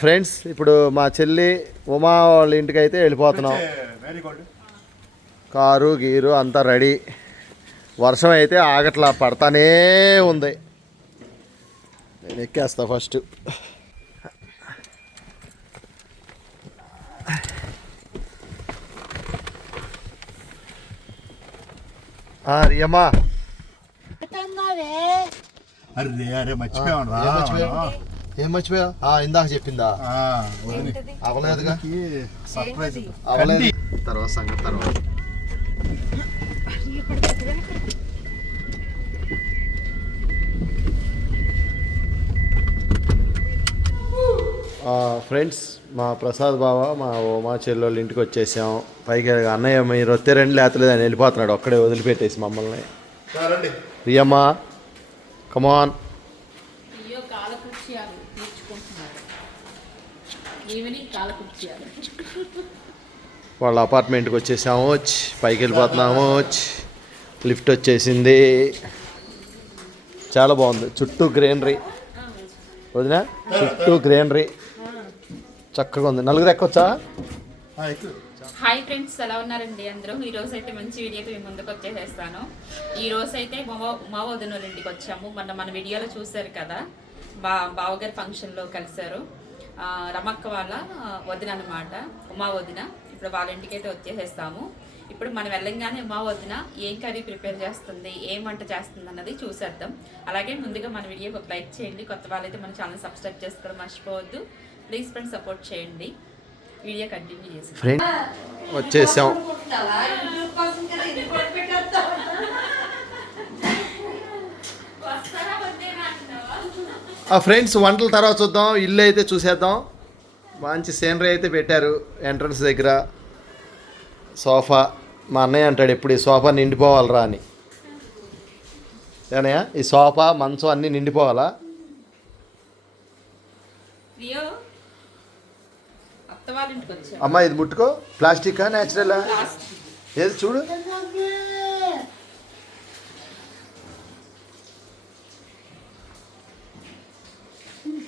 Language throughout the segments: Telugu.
ఫ్రెండ్స్ ఇప్పుడు మా చెల్లి ఉమా వాళ్ళ ఇంటికి అయితే వెళ్ళిపోతున్నాం. కారు గీరు అంతా రెడీ. వర్షం అయితే ఆగట్లా పడతానే ఉంది. నేను ఎక్కేస్తా ఫస్ట్. రియమ్మా. అరే అరే మర్చిపోయాను మర్చిపోయావు? ఏం మర్చిపోయా? ఇందాక చెప్పిందా? అవలేదుగా? సర్ప్రైజ్ అవలేదు. తర్వాత సంగతి తర్వాత. ఫ్రెండ్స్ మా ప్రసాద్ బావ మా మా చెల్లెళ్ళ ఇంటికి వచ్చేసాం. పైకి అన్నయ్య మీరు వస్తే రండి లేతలేదు అని వెళ్ళిపోతున్నాడు. ఒక్కడే వదిలిపెట్టేసి మమ్మల్ని. రియమ్మా కమాన్ కాలకృత్యాలు తీర్చుకుంటున్నారు ఈవినింగ్ కాలకృత్యాలు వాళ్ళ అపార్ట్మెంట్కి వచ్చేసాము. వచ్చి పైకి వెళ్ళిపోతున్నాము. వచ్చి లిఫ్ట్ వచ్చేసింది. చాలా బాగుంది. చుట్టూ గ్రీనరీ వదిన చుట్టూ గ్రీనరీ చక్కగా ఉంది. నలుగురు ఎక్కొచ్చా. హాయ్ ఫ్రెండ్స్ ఎలా ఉన్నారండి అందరూ? ఈ రోజు అయితే మంచి వీడియోతో మీ ముందుకు వచ్చేసేస్తాను. ఈ రోజు అయితే మా మా ఇంటికి వచ్చాము. మొన్న మన వీడియోలో చూశారు కదా. బా బావగారి ఫంక్షన్లో కలిశారు. ఆ, రమక్క వాళ్ళ వదిన అనమాట ఉమా వదిన. ఇప్పుడు వాళ్ళ ఇంటికి అయితే వచ్చేసేస్తాము. ఇప్పుడు మనం వెళ్ళంగానే ఉమా వదిన ఏం కర్రీ ప్రిపేర్ చేస్తుంది ఏం వంట చేస్తుంది అన్నది చూసేద్దాం. అలాగే ముందుగా మన వీడియోకి ఒక లైక్ చేయండి. కొత్త వాళ్ళైతే మన ఛానల్ సబ్స్క్రైబ్ చేసుకోవడం మర్చిపోవద్దు. ప్లీజ్ ఫ్రెండ్స్ సపోర్ట్ చేయండి. వీడియో కంటిన్యూ చేసి ఫ్రెండ్ వచ్చేసాం. ఆ ఫ్రెండ్స్ వంటల తర్వాత చూద్దాం ఇల్లు అయితే చూసేద్దాం. మంచి సీనరీ అయితే పెట్టారు ఎంట్రన్స్ దగ్గర. సోఫా మా అన్నయ్య అంటాడు ఎప్పుడు ఈ సోఫా నిండిపోవాలరా అని. ఏనయ్య ఈ సోఫా మంచం అన్నీ నిండిపోవాలా? అమ్మ ఇది ముట్టుకో. ప్లాస్టికా న్యాచురలా ఏది చూడు నువ్వు హోమ్ టూర్ చేస్తున్నావా ఏంటి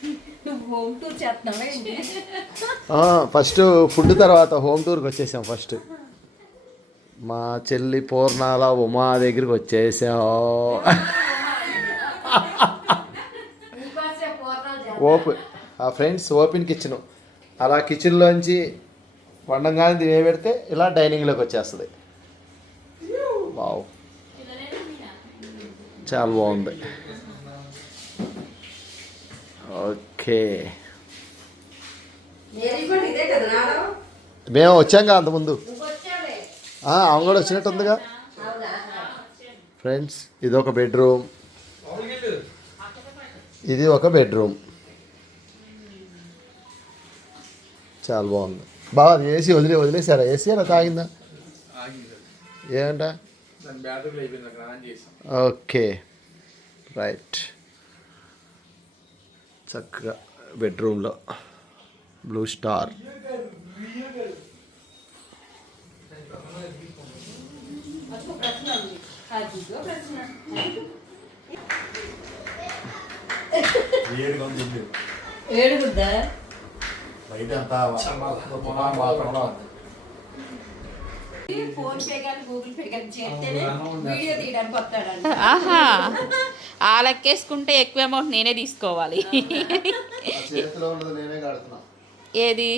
ఫస్ట్ ఫుడ్ తర్వాత హోమ్ టూర్కి వచ్చేసాం ఫస్ట్ మా చెల్లి పూర్ణాల ఉమా దగ్గరికి వచ్చేసాం. ఓపెన్ ఆ ఫ్రెండ్స్ ఓపెన్ కిచెన్ అలా కిచెన్లోంచి వండంగానే ఏ పెడితే ఇలా డైనింగ్లోకి వచ్చేస్తుంది. బావు చాలా బాగుంది. ఓకే. మేము వచ్చాం కదా అంతకుముందు. నువ్వు వచ్చావే ఆ, ఆమె కూడా వచ్చినట్టు ఉందిగా. అవునా? ఫ్రెండ్స్ ఇది ఒక బెడ్రూమ్. ఇది ఒక బెడ్రూమ్. చాలా బాగుంది. బాగా అది ఏసీ వదిలే వదిలేసారా ఏసీ అలా తాగిందా? ఏమంట? ఓకే. రైట్. చక్కగా బెడ్రూమ్లో బ్లూ స్టార్. ఏడుగుద్దా? బయట అంతా. ఫోన్ పే కానీ గూగుల్ పే కానీ చేస్తేనే వీడియో తీయడానికి వస్తాడంట. ఆహా. ఆ లెక్కేసుకుంటే ఎక్కువ అమౌంట్ నేనే తీసుకోవాలి. ఏది.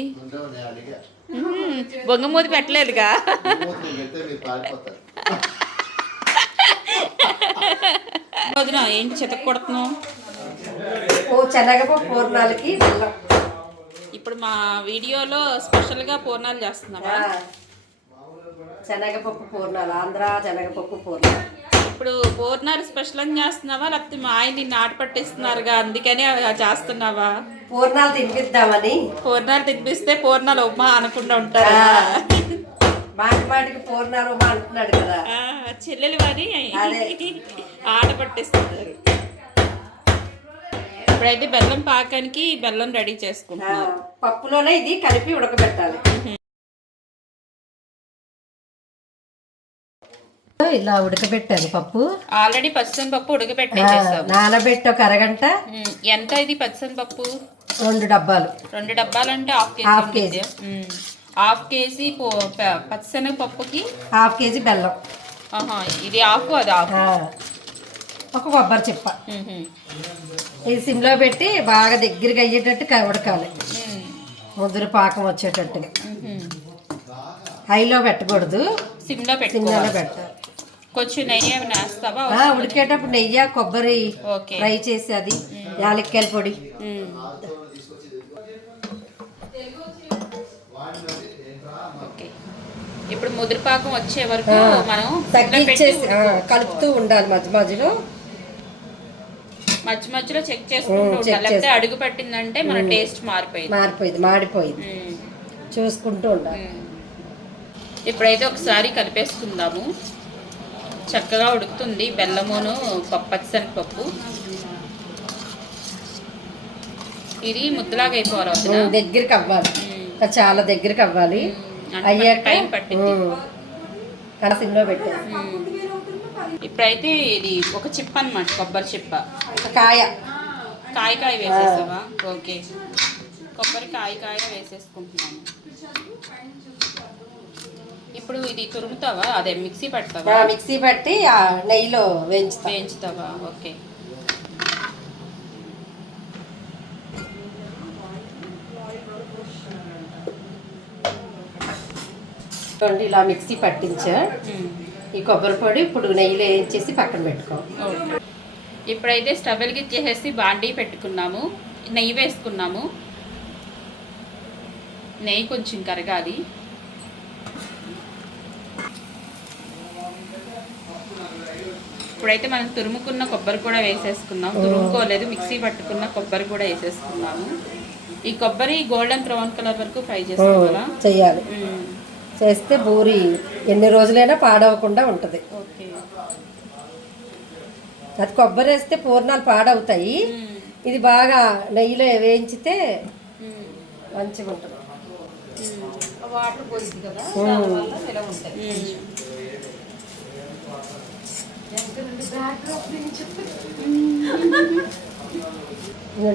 బొంగమూతి పెట్టలేదుగా? వదిన ఏంటి చితక కొడుతున్నావు? ఓ శనగపప్పు పూర్ణాలకి ఇప్పుడు మా వీడియోలో స్పెషల్గా పూర్ణాలు చేస్తున్నావా. శనగపప్పు పూర్ణాలు ఆంధ్ర శనగపప్పు పూర్ణాలు. ఇప్పుడు పూర్ణాలు స్పెషల్ అని చేస్తున్నావా? లేకపోతే మా ఆయన నిన్ను ఆట పట్టిస్తున్నారుగా అందుకని చేస్తున్నావా? పూర్ణాలు తినిపిద్దామని. పూర్ణాలు తినిపిస్తే పూర్ణాలు ఉప్మా అనకుండా ఉంటారా మాటి మాటికి పూర్ణాలు ఉమ్మా అంటున్నాడు కదా. చెల్లెలు అదే. ఆట పట్టిస్తున్నారు. ఇప్పుడైతే బెల్లం పాకానికి బెల్లం రెడీ ఆ, చేసుకుంటున్నారు పప్పులోనే ఇది కలిపి ఉడకబెట్టాలి. ఇలా ఉడకబెట్టాను పప్పు. ఆల్రెడీ పచ్చని పప్పు ఉడకబెట్టేసేసావు నానబెట్టి ఒక అరగంట. ఎంత ఇది పచ్చని పప్పు రెండు డబ్బాలు. రెండు డబ్బాలంటే half KG half. Um. Half KG పచ్చిశనగపప్పుకి? Half KG బెల్లం. ఆహా ఇది హాఫ్ అది హాఫ్ ఆ, ఒక కొబ్బరి చిప్ప. ఇది సిమ్లో పెట్టి బాగా దగ్గరగా అయ్యేటట్టు ఉడకాలి. ఉమ్. ముద్ర పాకం వచ్చేటట్టుగా. హైలో పెట్టకూడదు. సిమ్లో పెట్టుకోవాలి. పెట్టాలి. కొంచెం నెయ్యి వేస్తావా ఉడికేటప్పుడు నెయ్యి కొబ్బరి ఫ్రై చేసి అది యాలక్కాయల పొడి. ఓకే. ఇప్పుడు ముదిరిపాకం వచ్చే వరకు మనం తగ్గించేసి కలుపుతూ ఉండాలి మధ్య మధ్యలో. మధ్య మధ్యలో చెక్ చేసుకుంటూ ఉండాలి. లేకపోతే అడుగు పట్టిందంటే మన టేస్ట్ మారిపోయింది. మారిపోయింది మాడిపోయింది. చూసుకుంటూ ఉండాలి. ఇప్పుడైతే ఒకసారి కలిపేసుకుందాము. చక్కగా ఉడుకుతుంది. బెల్లమును పప్పు పచ్చిశనగపప్పు ఇది ముద్దలాగా అయిపోవాలి దగ్గరికి అవ్వాలి. చాలా దగ్గరికి అవ్వాలి. అయ్యాక టైం పట్టింది. పెట్టేసి ఉమ్. ఇప్పుడైతే ఇది ఒక చిప్ప అన్నమాట కొబ్బరి చిప్ప. కాయ కాయ. కాయ వేసేసావా? ఓకే. కొబ్బరి కాయ కాయ వేసేసుకుంటున్నాను. ఇప్పుడు ఇది తురుముతావా? అదే మిక్సీ పెడతావా? మిక్సీ పట్టి ఆ నెయ్యిలో వేయించుతా. వేయించుతావా? ఓకే. చూడండి ఇలా మిక్సీ పట్టించా. ఈ కొబ్బరి పొడి ఇప్పుడు నెయ్యిలో వేయించేసి పక్కన పెట్టుకో. ఇప్పుడైతే స్టవ్ వెలిగించేసేసి బాండీ పెట్టుకున్నాము. నెయ్యి వేసుకున్నాము. నెయ్యి కొంచెం కరగాలి. ఇప్పుడైతే మనం తురుముకున్న కొబ్బరి కూడా వేసేసుకున్నాం తురుముకోలేదు మిక్సీ పట్టుకున్న కొబ్బరి కూడా వేసేసుకున్నాము ఈ కొబ్బరి గోల్డెన్ బ్రౌన్ కలర్ వరకు ఫ్రై చేసుకోవాలా? చెయ్యాలి. మ్మ్. చేస్తే బూరి ఎన్ని రోజులైనా పాడవకుండా ఉంటుంది. ఓకే. అది కొబ్బరి వేస్తే పూర్ణాలు పాడవుతాయి. ఇది బాగా నెయ్యిలో వేయించితే. మంచిగా ఉంటుంది వాటర్ పోసింది కదా ఉమ్. దానివల్ల నిలవ ఉంటాయి మ్మ్. ఇదిగోండి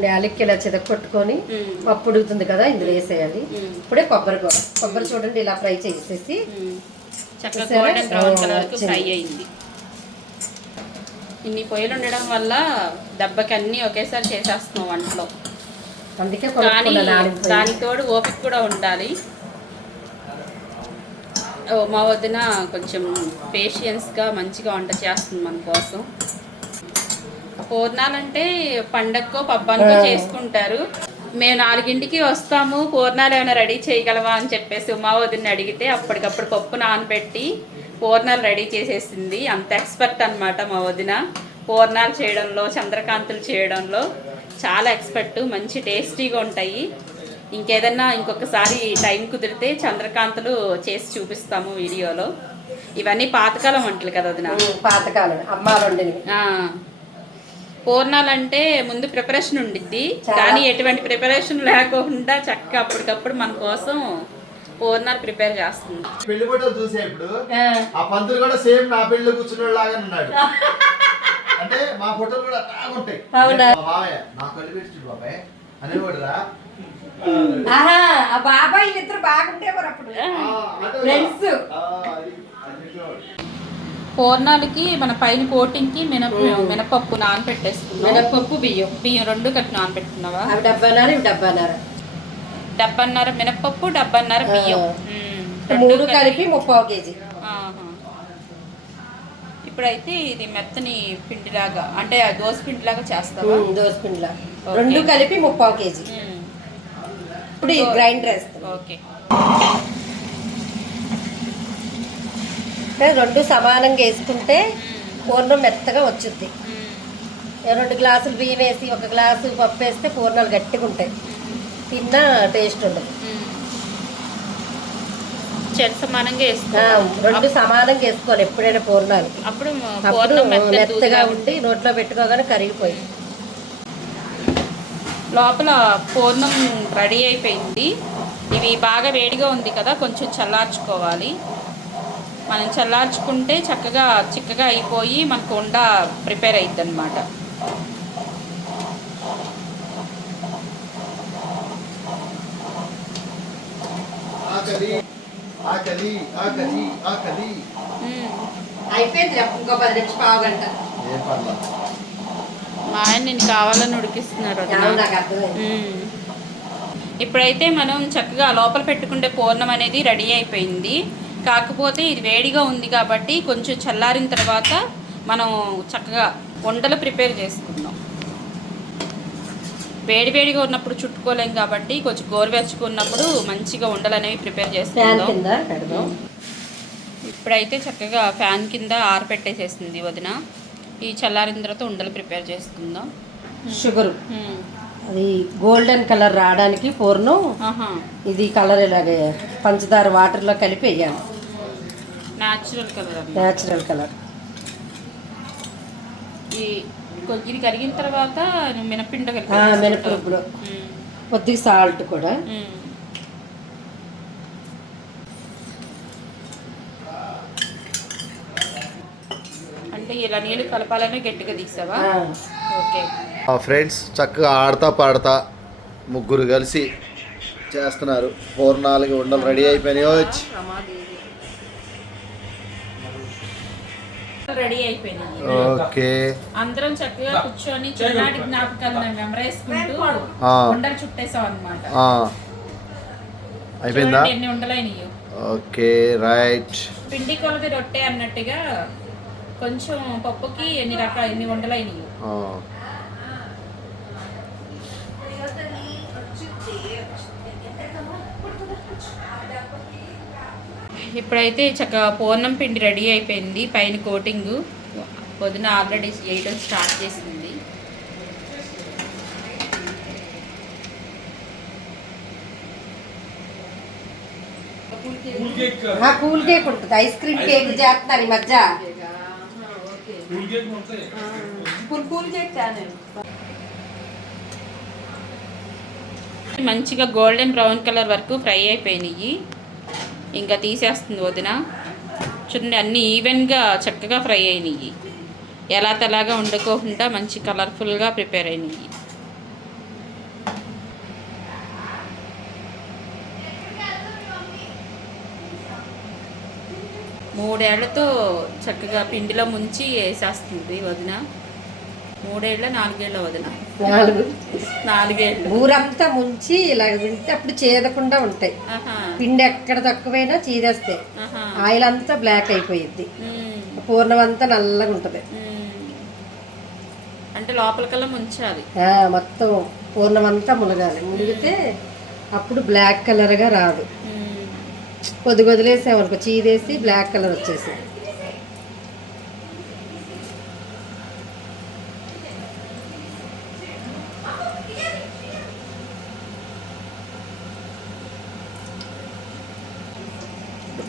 యాలక్కి ఇలా చెదకొట్టుకొని మ్మ్. పప్పు ఉడుకుతుంది కదా ఇందులో వేసేయాలి. ఇప్పుడే కొబ్బరి కూర. కొబ్బరి చూడండి ఇలా ఫ్రై చేసేసి ఇన్ని పొయ్యిలు ఉండడం వల్ల దెబ్బకి అన్నీ ఒకేసారి చేసేస్తున్నాం వంటలో. అందుకే. దానికి తోడు ఓపిక కూడా ఉండాలి. మా వదిన కొంచెం పేషియన్స్గా మంచిగా వంట చేస్తుంది మన కోసం. పూర్ణాలంటే పండక్కో పబ్బానికో. చేసుకుంటారు. మేము నాలుగింటికి వస్తాము. పూర్ణాలు ఏమైనా రెడీ చేయగలవా అని చెప్పేసి ఉమా వదిన అడిగితే అప్పటికప్పుడు పప్పు నానబెట్టి పూర్ణాలు రెడీ చేసేసింది. అంత ఎక్స్పర్ట్ అన్నమాట మా వదిన. పూర్ణాలు చేయడంలో చంద్రకాంతులు చేయడంలో చాలా ఎక్స్పర్ట్. మంచి టేస్టీగా ఉంటాయి. ఇంకేదన్నా ఇంకొకసారి టైం కుదిరితే చంద్రకాంతులు చేసి చూపిస్తాము వీడియోలో. ఇవన్నీ పాతకాలం వంటలు కదా పాతకాలం. అమ్మాలు వండినవి. ఆ. పూర్ణాలంటే ముందు ప్రిపరేషన్ ఉండిద్ది. కానీ ఎటువంటి ప్రిపరేషన్ లేకుండా చక్కగా అప్పటికప్పుడు మన కోసం పూర్ణాలు ప్రిపేర్ చేస్తుంది. పెళ్ళి ఫోటోలు చూసా ఇప్పుడు ఆ. పంతులు కూడా సేమ్ నా పెళ్ళిలో కూర్చున్న లాగా ఉన్నాడు. అంటే మా ఫోటోలు కూడా అలాగే ఉంటాయి అవునా? మా మామయ్య నా కళ్ళు పెట్టి చూడు బాబాయ్ అనేవాడు రా ఆహా ఆ బాబాయ్ ఇద్దరు బాగుంటే మరి అప్పుడు. Friends. పూర్ణాలకి మన పైన కోటింగ్కి మినప మినపప్పు నానబెట్టేసుకున్నాం మినప్పప్పు బియ్యం. బియ్యం రెండు కలిపి నానబెట్టుకున్నావా? అవి డబ్బానారు ఇవి డబ్బానారు డబ్బన్నర మినపప్పు డబ్బన్నర బియ్యం. మూడు కలిపి ముప్పావు కేజీ. ఇప్పుడైతే ఇది మెత్తని పిండిలాగా అంటే దోశ పిండిలాగా చేస్తావా? ఉమ్, దోసపిండిలా ఓకే. రెండు కలిపి ముప్పావు కేజీ. ఇప్పుడు గ్రైండర్ వేస్తాం. ఓకే. రెండు సమానంగా వేసుకుంటే పూర్ణం మెత్తగా వచ్చుద్ది. రెండు గ్లాసులు బియ్యం వేసి ఒక గ్లాసు పప్పు వేస్తే పూర్ణాలు గట్టిగా ఉంటాయి. తిన్నా టేస్ట్ ఉండదు. సమానంగా రెండు సమానంగా వేసుకోవాలి ఎప్పుడైనా పూర్ణాలు అప్పుడు మెత్తగా ఉండి నోట్లో పెట్టుకోగానే కరిగిపోయి. లోపల పూర్ణం రెడీ అయిపోయింది. ఇవి బాగా వేడిగా ఉంది కదా కొంచెం చల్లార్చుకోవాలి. మనం చల్లార్చుకుంటే చక్కగా చిక్కగా అయిపోయి మనకు ఉండ ప్రిపేర్ అవుతుంది అనమాట అయిపోయింది ఇంకో పది నిమిషం పావు గంట మా ఆయన నేను కావాలని మ్మ్. ఇప్పుడైతే మనం చక్కగా లోపల పెట్టుకుంటే పూర్ణం అనేది రెడీ అయిపోయింది. కాకపోతే ఇది వేడిగా ఉంది కాబట్టి కొంచెం చల్లారిన తర్వాత మనం చక్కగా వంటలు ప్రిపేర్ చేసుకుందాం. వేడి వేడిగా ఉన్నప్పుడు చుట్టుకోలేం కాబట్టి కొంచెం గోరువెచ్చగా ఉన్నప్పుడు మంచిగా వంటలు అనేవి ప్రిపేర్ చేసుకుందాం. ఇప్పుడైతే చక్కగా ఫ్యాన్ కింద ఆరపెట్టేసేసింది వదిన. ఈ చల్లారిన తర్వాత ఉండలు ప్రిపేర్ చేసుకుందాం. షుగర్. అది గోల్డెన్ కలర్ రావడానికి పూర్ణం ఆహా. ఇది కలర్ ఇలాగే పంచదార వాటర్లో కలిపి వేయాలి. Natural colour natural colour. ఈ ఇది కరిగిన తర్వాత మినపిండి. మ్మ్. కొద్దిగా సాల్ట్ కూడా. ఇలా నీళ్ళు కలపాలనే గట్టిగా తీసావా? ఆ, ఓకే. ఫ్రెండ్స్ చక్కగా ఆడతా పాడతా ముగ్గురు కలిసి చేస్తున్నారు. పూర్ణాలకి ఉండలు రెడీ అయిపోయినాయో. వచ్చి రెడీ అయిపోయినాయి. ఓకే. అందరం చక్కగా కూర్చొని చిన్ననాటి జ్ఞాపకాలను మెమరేసుకుంటూ ఆ. ఉండలు చుట్టేసాం అనమాట ఆ. అయిపోయిందా? ఎన్ని ఉండలైనయో. Okay right. పిండి కొలది రొట్టె అన్నట్టుగా కొంచెం పప్పుకి ఎన్ని రకాల ఎన్ని వంటలైనవి? ఆ. ఇప్పుడైతే చక్కగా పూర్ణం పిండి రెడీ అయిపోయింది పైన కోటింగ్. పొద్దున ఆల్రెడీ వేయడం స్టార్ట్ చేసింది. ఆ, కూల్ కేక్ ఉంటుంది. ఐస్ క్రీమ్ కేక్ చేస్తున్నారు ఈ మధ్య. మంచిగా గోల్డెన్ బ్రౌన్ కలర్ వరకు ఫ్రై అయిపోయినాయి. ఇంకా తీసేస్తుంది వదిన. చూడండి అన్నీ ఈవెన్గా చక్కగా ఫ్రై అయినాయి. ఎలా తలాగా వండుకోకుండా మంచి కలర్ఫుల్గా ప్రిపేర్ అయినాయి. మూడేళ్ళతో చక్కగా పిండిలో ముంచి వేసేస్తుంది వదిన. మూడేళ్ళ నాలుగేళ్ళ వదిన. నాలుగు. నాలుగేళ్ళు. ఊరంతా ముంచి ఇలా తింటే అప్పుడు చేదకుండా ఉంటాయి. పిండి ఎక్కడ తక్కువైనా చీదేస్తాయి. ఆయిల్ అంతా బ్లాక్ అయిపోయింది. పూర్ణం అంతా నల్లగా ఉంటుంది. అంటే లోపలికల్లా ముంచాలి. మొత్తం పూర్ణం అంతా మునగాలి. మునిగితే అప్పుడు బ్లాక్ కలర్గా రాదు. కొద్ది వదిలేసామనుకో చీదేసి బ్లాక్ కలర్ వచ్చేసింది.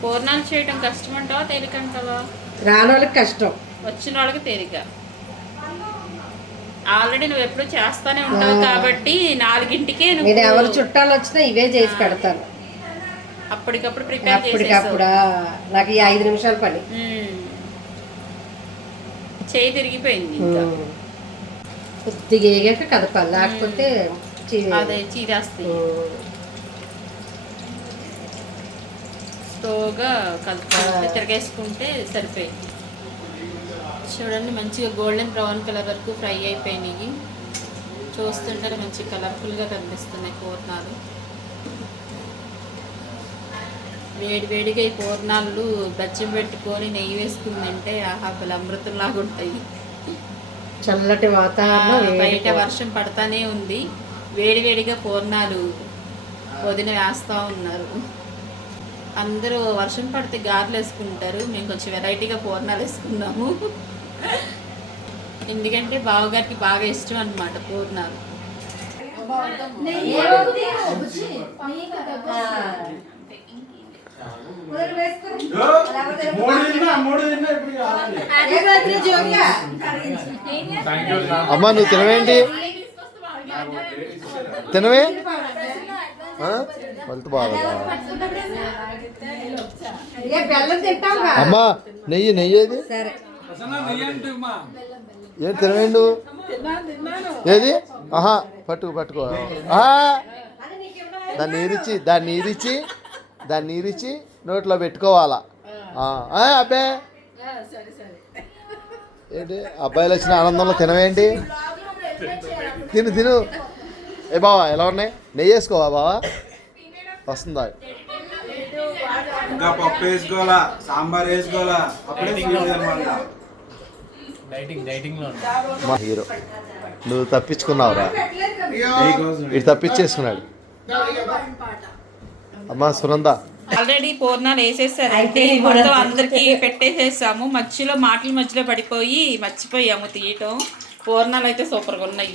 పూర్ణాలు చేయడం కష్టం అంటావా తేలిక అంటావా రానోళ్ళకి కష్టం. వచ్చిన వాళ్ళకి తేలిక. ఆల్రెడీ నువ్వు ఎప్పుడు చేస్తానే ఉంటావు కాబట్టి నాలుగింటికే నేను ఎవరు నువ్వు చుట్టాలు వచ్చినా ఇవే చేసి పెడతాను. అప్పటికప్పుడు ప్రిపేర్ అప్పటికప్పుడు నాకు ఈ ఐదు నిమిషాల పని. చేయి తిరిగిపోయింది. కొద్దిగా వేగాక కదపాలి లేకపోతే అదే చీదేస్తాయి ఉమ్. స్లోగా కలుపుకుంటే తిరగేసుకుంటే సరిపోయింది. చూడండి మంచిగా గోల్డెన్ బ్రౌన్ కలర్ వరకు ఫ్రై అయిపోయినాయి. చూస్తుంటే మంచి కలర్ఫుల్గా కనిపిస్తున్నాయి పూర్ణాలు వేడి వేడిగా ఈ పూర్ణాలు బచ్చం పెట్టుకొని నెయ్యి వేసుకుందంటే ఆహా అమృతంలాగా ఉంటాయి. చల్లటి వాతావరణం బయట వర్షం పడతానే ఉంది. వేడి వేడిగా పూర్ణాలు వదిన వేస్తూ ఉన్నారు. అందరూ వర్షం పడితే గారెలు వేసుకుంటారు. మేము కొంచెం వెరైటీగా పూర్ణాలు వేసుకున్నాము. ఎందుకంటే బావగారికి బాగా ఇష్టం అన్నమాట పూర్ణాలు. అమ్మా నువ్వు తినవేంటి? తినవే? హెల్త్ తింటావా అమ్మా నెయ్యి నెయ్యి ఏది? సరే. ఏం తినవేండు? ఏది? ఆహా పట్టుకో పట్టుకో. ఆ, దాన్ని నీరిచ్చి దాన్ని నీరిచ్చి దాన్ని నీరిచ్చి నోట్లో పెట్టుకోవాలా? ఆ, ఆ, అబ్బే. సరే సరే. ఏంటి? అబ్బాయిలు వచ్చిన ఆనందంలో తినవేంటి? తిను తిను. ఏ బావా ఎలా ఉన్నాయి? నెయ్యి వేసుకోవా బావా? వస్తుందా? ఇంకా పప్పు వేసుకోవాలా? సాంబార్ వేసుకోవాలా? అప్పుడే స్వీట్ అనమాట డైటింగ్ డైటింగ్లో ఉన్నా. మా హీరో. నువ్వు తప్పించుకున్నావురా. ఇటు తప్పించేసుకున్నాడు. అమ్మా సునంద. ఆల్రెడీ పూర్ణాలు వేసేసారు. అయితే మొత్తం అందరికి పెట్టేసేసాము. మధ్యలో మాటల మధ్యలో పడిపోయి మర్చిపోయాము తీయటం. పూర్ణాలు అయితే సూపర్గా ఉన్నాయి.